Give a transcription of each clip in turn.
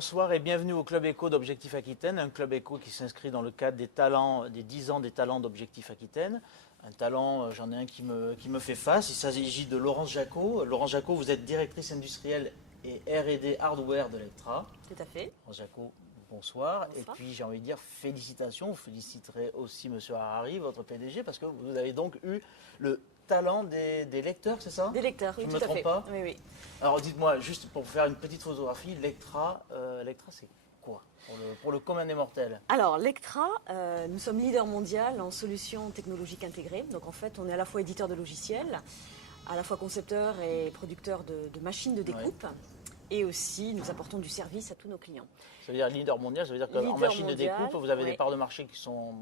Bonsoir et bienvenue au Club Éco d'Objectif Aquitaine, un Club Éco qui s'inscrit dans le cadre des 10 ans des talents d'Objectif Aquitaine. Un talent, j'en ai un qui me fait face, il s'agit de Laurence Jacot. Laurence Jacot, vous êtes directrice industrielle et R&D hardware de Lectra. Tout à fait. Laurence Jacot, bonsoir. Bonsoir. Et puis j'ai envie de dire félicitations, vous féliciterez aussi Monsieur Harari, votre PDG, parce que vous avez donc eu le talent des lecteurs, c'est ça? Des lecteurs, oui, Je tout ne me à trompe fait. pas? Oui, oui. Alors dites-moi, juste pour faire une petite photographie, Lectra c'est quoi pour le commun des mortels? Alors, Lectra, nous sommes leader mondial en solutions technologiques intégrées. Donc, en fait, on est à la fois éditeur de logiciels, à la fois concepteur et producteur de machines de découpe. Oui. Et aussi, nous apportons du service à tous nos clients. Ça veut dire leader mondial, ça veut dire qu'en machine de découpe, vous avez des parts de marché qui sont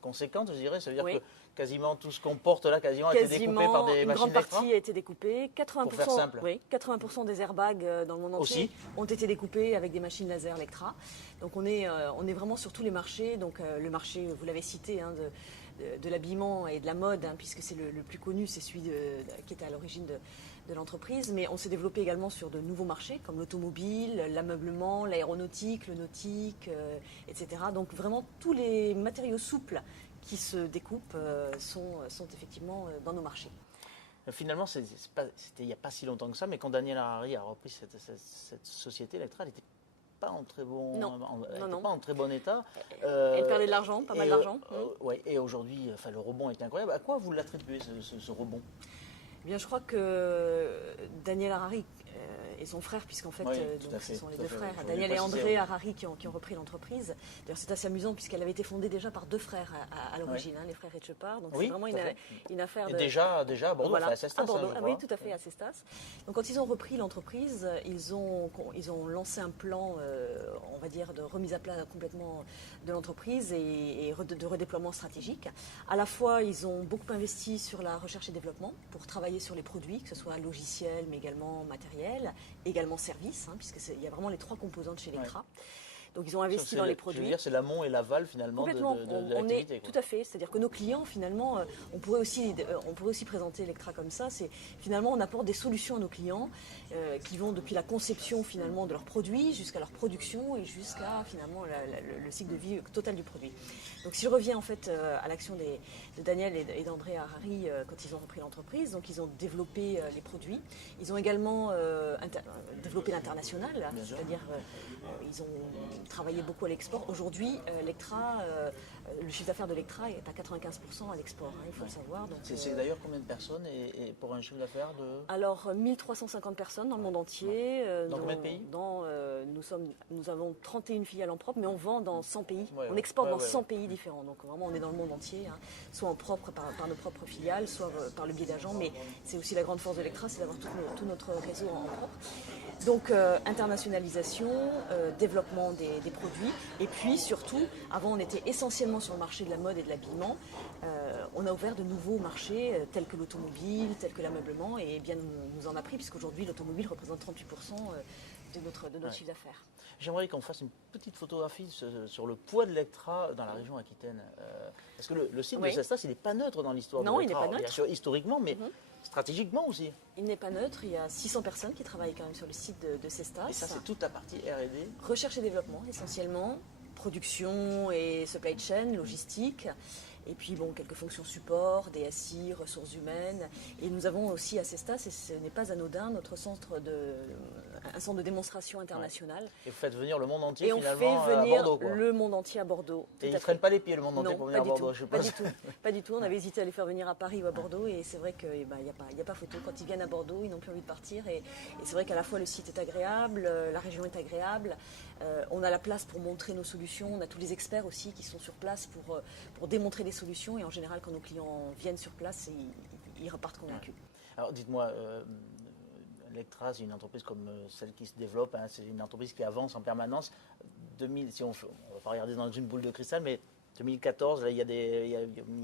conséquentes, je dirais. Ça veut dire que quasiment tout ce qu'on porte là, quasiment a été découpé par des machines Lectra. Une grande partie a été découpée. 80%, pour faire simple. Oui, 80% des airbags dans le monde entier ont été découpés avec des machines laser Lectra. Donc on est vraiment sur tous les marchés. Donc le marché, vous l'avez cité, hein, de l'habillement et de la mode, hein, puisque c'est le plus connu, c'est celui qui était à l'origine de l'entreprise. Mais on s'est développé également sur de nouveaux marchés comme l'automobile, l'ameublement, l'aéronautique, le nautique, etc. Donc vraiment tous les matériaux souples qui se découpent sont effectivement dans nos marchés. Finalement, c'était il n'y a pas si longtemps que ça, mais quand Daniel Harari a repris cette société, Lectra, elle n'était pas en très bon, pas en très bon état. Elle perdait de l'argent, pas mal d'argent. Ouais, et aujourd'hui, le rebond est incroyable. À quoi vous l'attribuez ce rebond? Eh bien, je crois que Daniel Harari et son frère, puisqu'en fait, ce sont les deux frères, Daniel et André Harari, qui ont repris l'entreprise. D'ailleurs, c'est assez amusant puisqu'elle avait été fondée déjà par deux frères à l'origine, les frères Etchepart. Donc c'est vraiment une affaire de... Déjà à Bordeaux, à Cestas. À Bordeaux, oui, tout à fait, à Cestas. Donc quand ils ont repris l'entreprise, ils ont lancé un plan, on va dire, de remise à plat complètement de l'entreprise et de redéploiement stratégique. À la fois, ils ont beaucoup investi sur la recherche et développement pour travailler sur les produits, que ce soit logiciel, mais également matériel, également service, hein, puisqu'il y a vraiment les trois composantes chez Lectra. Donc ils ont investi dans les produits. Je veux dire, c'est l'amont et l'aval finalement de l'activité. Tout à fait. C'est-à-dire que nos clients, finalement, on pourrait aussi présenter Lectra comme ça. C'est finalement, on apporte des solutions à nos clients qui vont depuis la conception finalement de leurs produits jusqu'à leur production et jusqu'à finalement le cycle de vie total du produit. Donc si je reviens en fait à l'action de Daniel et d'André Harari quand ils ont repris l'entreprise, donc ils ont développé les produits. Ils ont également développé l'international, c'est-à-dire ils ont travaillé beaucoup à l'export. Aujourd'hui, Lectra, le chiffre d'affaires de Lectra est à 95% à l'export, hein, il faut le savoir. C'est d'ailleurs combien de personnes et pour un chiffre d'affaires de... Alors, 1350 personnes dans le monde entier. Dans combien de pays? Nous avons 31 filiales en propre, mais on vend dans 100 pays. On exporte dans 100 pays différents. Donc vraiment, on est dans le monde entier, hein, soit en propre par nos propres filiales, soit par le biais d'agents. Mais c'est aussi la grande force de Lectra, c'est d'avoir tout notre réseau en propre. Donc internationalisation, développement des produits, et puis surtout, avant on était essentiellement sur le marché de la mode et de l'habillement, on a ouvert de nouveaux marchés tels que l'automobile, tels que l'ameublement, et bien nous en a pris puisqu'aujourd'hui l'automobile représente 38% de notre chiffre d'affaires. J'aimerais qu'on fasse une petite photographie sur le poids de Lectra dans la région aquitaine. Parce que le site de Cestas, il n'est pas neutre dans l'histoire de Lectra. Non, il n'est pas neutre. Bien sûr, historiquement, mais stratégiquement aussi. Il n'est pas neutre. Il y a 600 personnes qui travaillent quand même sur le site de Cestas. Et ça, c'est toute la partie R&D. Recherche et développement, essentiellement. Production et supply chain, logistique. Et puis, quelques fonctions support, DSI, ressources humaines. Et nous avons aussi à Cestas, et ce n'est pas anodin, un centre de démonstration internationale. Et vous faites venir le monde entier finalement à Bordeaux. Et on fait venir le monde entier à Bordeaux. Et ils ne prennent pas les pieds le monde entier pour venir à Bordeaux, je suppose. Pas du tout. On avait hésité à les faire venir à Paris ou à Bordeaux. Et c'est vrai qu'il n'y a pas photo. Quand ils viennent à Bordeaux, ils n'ont plus envie de partir. Et c'est vrai qu'à la fois le site est agréable, la région est agréable. On a la place pour montrer nos solutions. On a tous les experts aussi qui sont sur place pour démontrer les solutions, et en général quand nos clients viennent sur place, ils repartent convaincus. Alors dites-moi, Lectra, c'est une entreprise comme celle qui se développe, hein, c'est une entreprise qui avance en permanence. Si on ne va pas regarder dans une boule de cristal, mais 2014, là, il y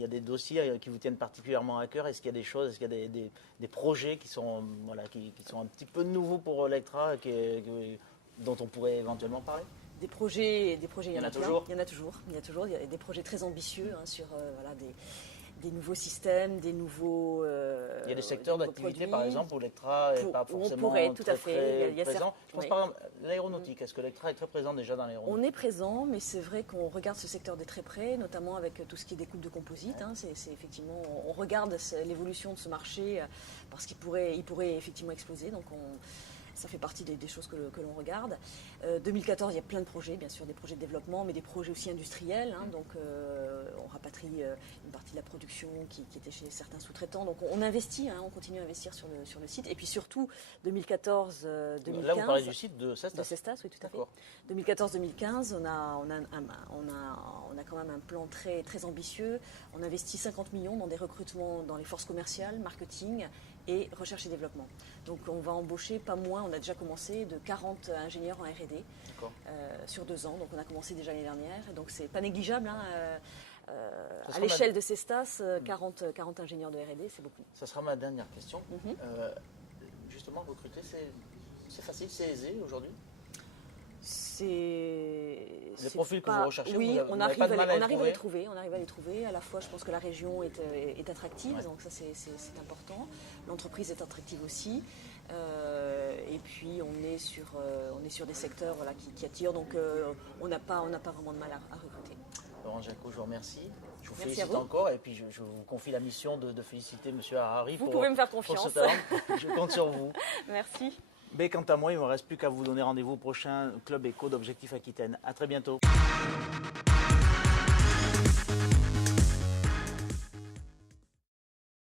a des dossiers qui vous tiennent particulièrement à cœur. Est-ce qu'il y a des choses, est-ce qu'il y a des projets qui sont un petit peu nouveaux pour Lectra, dont on pourrait éventuellement parler? Des projets, il y en a toujours. Il y a des projets très ambitieux, hein, sur des nouveaux systèmes, des nouveaux. Il y a des secteurs nouveaux d'activité, produits. par exemple, où Electra n'est pas Où on forcément pourrait, tout à très, fait. très Il y a présent. Je pense oui. par exemple l'aéronautique. Est-ce que Electra est très présent déjà dans l'aéronautique? On est présent, mais c'est vrai qu'on regarde ce secteur de très près, notamment avec tout ce qui est découpe de composites. Hein. C'est effectivement, on regarde l'évolution de ce marché parce qu'il pourrait effectivement exploser. Donc ça fait partie des choses que l'on regarde. 2014, il y a plein de projets, bien sûr, des projets de développement, mais des projets aussi industriels. Hein. Donc on rapatrie une partie de la production qui était chez certains sous-traitants. Donc on investit, hein, on continue à investir sur le site. Et puis surtout, 2014-2015. Là, vous parlez du site de Cestas. De Cestas, oui, tout à fait. 2014-2015, on a quand même un plan très, très ambitieux. On investit 50 millions dans des recrutements dans les forces commerciales, marketing et recherche et développement. Donc on va embaucher pas moins, on a déjà commencé, de 40 ingénieurs en R&D sur 2 ans. Donc on a commencé déjà l'année dernière. Et donc c'est pas négligeable. Hein, à l'échelle de Cestas, 40 ingénieurs de R&D, c'est beaucoup. Ça sera ma dernière question. Justement, recruter, c'est facile, c'est aisé aujourd'hui? Les profils que vous recherchez, oui, on arrive à les trouver. On arrive à les trouver. À la fois, je pense que la région est attractive, donc ça c'est important. L'entreprise est attractive aussi. Et puis on est sur des secteurs qui attirent, donc on n'a pas vraiment de mal à recruter. Laurence Jacot, je vous remercie. Je vous Merci félicite encore et puis je vous confie la mission de féliciter M. Harari. Vous pouvez me faire confiance. Pour ce talent. Je compte sur vous. Merci. Mais quant à moi, il ne me reste plus qu'à vous donner rendez-vous au prochain Club Éco d'Objectif Aquitaine. À très bientôt.